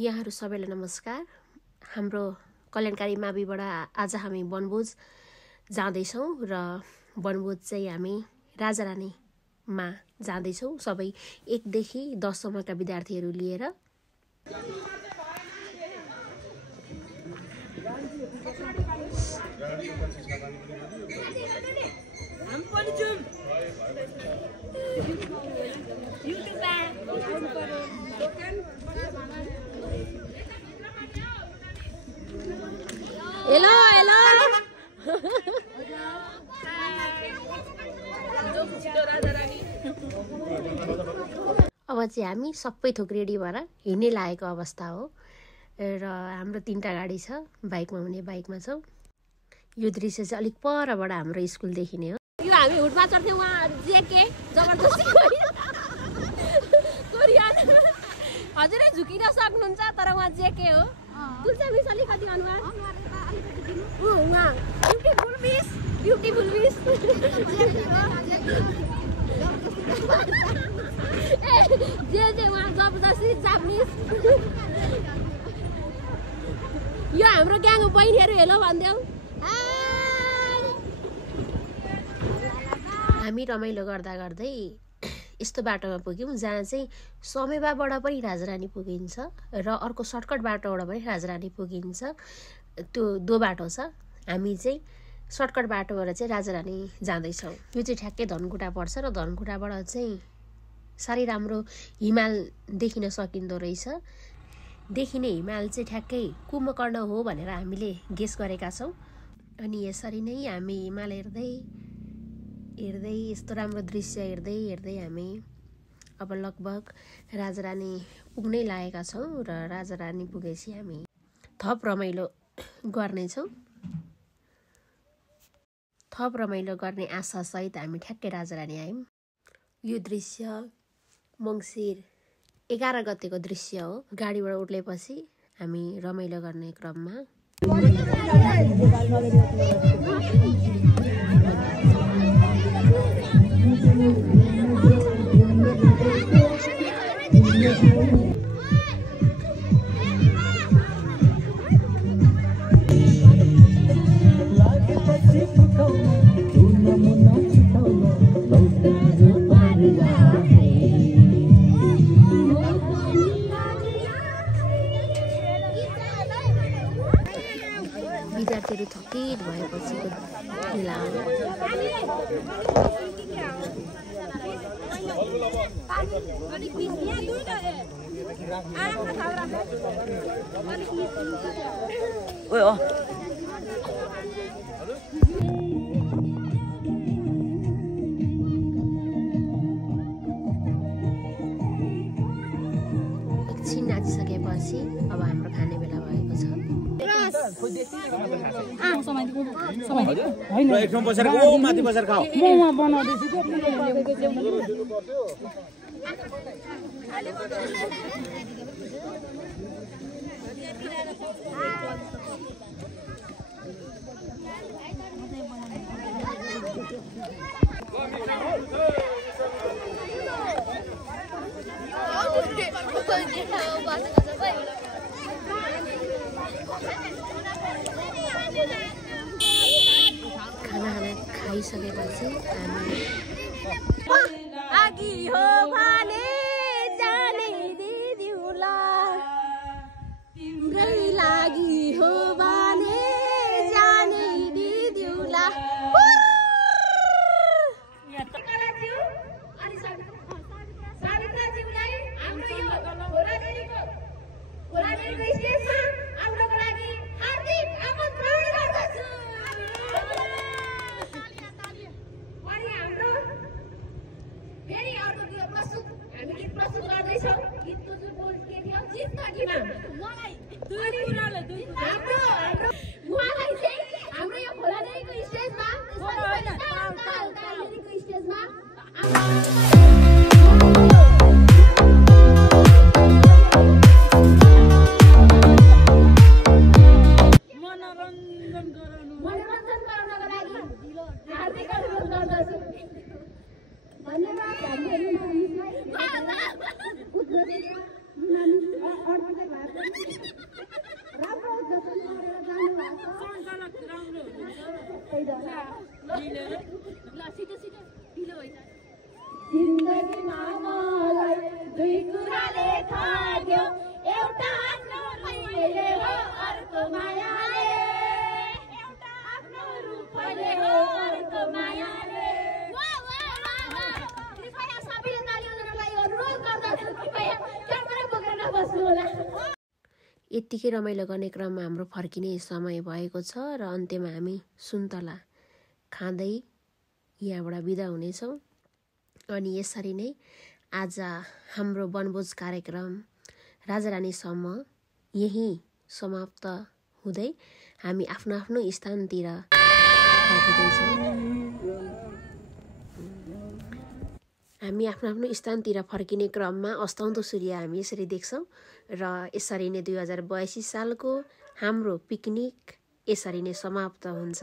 यहाँहरु सबैलाई नमस्कार। हाम्रो कल्याणकारी माविबाट आज हामी वनभोज जाँदैछौं र वनभोज चाहिँ हामी राजारानीमा जाँदैछौं। सबै 1 देखि 10 सम्मका विद्यार्थीहरु लिएर। हेलो हेलो अब चाहिँ हामी सबै थोक रेडी भएर हिँड्ने लागेको अवस्था हो र हाम्रो 3टा गाडी छ। बाइकमा हुने बाइकमा छौं। यो दृश्य चाहिँ अलिक परबाट हाम्रो स्कुल देखिने हो। यो हामी हुडमा चढ्थ्यौं। वहाँ जेके जबरजस्ती कोरियन हजुरै झुकिन सक्नुहुन्छ तर वहाँ जेके हो। तुलसा मिस अलिकति अनुहार वहाँ ब्युटिफुल मिस जे वहाँ जबरजस्ती जापानिज। यो हाम्रो ग्याङ बहिनीहरु हेलो भन्देऊ। हामी रमाइलो गर्दा गर्दै यस्तो बाटोमा पुग्यौं जहाँ चाहिँ समेबाबाट पनि राजारानी पुगिन्छ र अर्को सर्टकट बाटोबाट पनि राजारानी पुगिन्छ। त्यो 2 बाटो छ। हामी चाहिँ सर्टकट बाटोबाट चाहिँ राजारानी जाँदै छौं। यो चाहिँ ठ्याक्कै धनकुटा पर्छ र धनकुटाबाट चाहिँ सारै राम्रो हिमाल देखिन सकिन्दो रहेछ। देखिने हिमाल चाहिँ ठ्याक्कै कुम्भकर्ण हो भनेर हामीले गेस गरेका छौं। अनि यसरी नै हामी हिमाल हेर्दै यस्तो राम्रो दृश्य हेर्दै हामी अब लगभग राजारानी पुग्नै लागेका छौं र राजारानी पुगेपछि हामी थप रमाइलो गर्ने आशा सहित हामी ठ्याक्कै राजारानी आयौं। यो दृश्य मंसिर 11 गतेको दृश्य हो। गाडीबाट उठ्लेपछि हामी रमाइलो गर्ने क्रममा विद्यार्थीहरु थकित भएपछिको बेला हो। एकछिन नाचिसकेपछि अब हाम्रो खाने बेला भएको छ। खाना खाइसकेपछि हामी आगी हो भने जाने दिदिउला, तिम्रै लागि हो भने जाने दिदिउला। धन्यवाद। जिन्दगीमा मलाई दुई कुराले थाह्यो एउटा आफ्नो रूपले हो अर्को मायाले एउटा आफ्नो रूपले हो अर्को मायाले कृपया सबैले ताली बजाउनलाई अनुरोध गर्दछु कृपया क्यामेरा बोकेर नबस्नु होला यत्तिकै रमाइलो गर्ने क्रममा हाम्रो फर्किने समय भएको छ र अन्त्यमा हामी सुन्तला खाँदै यहाँबाट बिदा हुनेछौँ अनि यसरी नै आज हाम्रो वनभोज कार्यक्रम राजारानीसम्म यहीँ समाप्त हुँदै हामी आफ्नो आफ्नो स्थानतिर फर्किँदैछौँ हामी आफ्नो आफ्नो स्थानतिर फर्किने क्रममा अस्ताउँदो सूर्य हामी यसरी देख्छौँ र यसरी नै 2082 सालको हाम्रो पिकनिक यसरी नै समाप्त हुन्छ।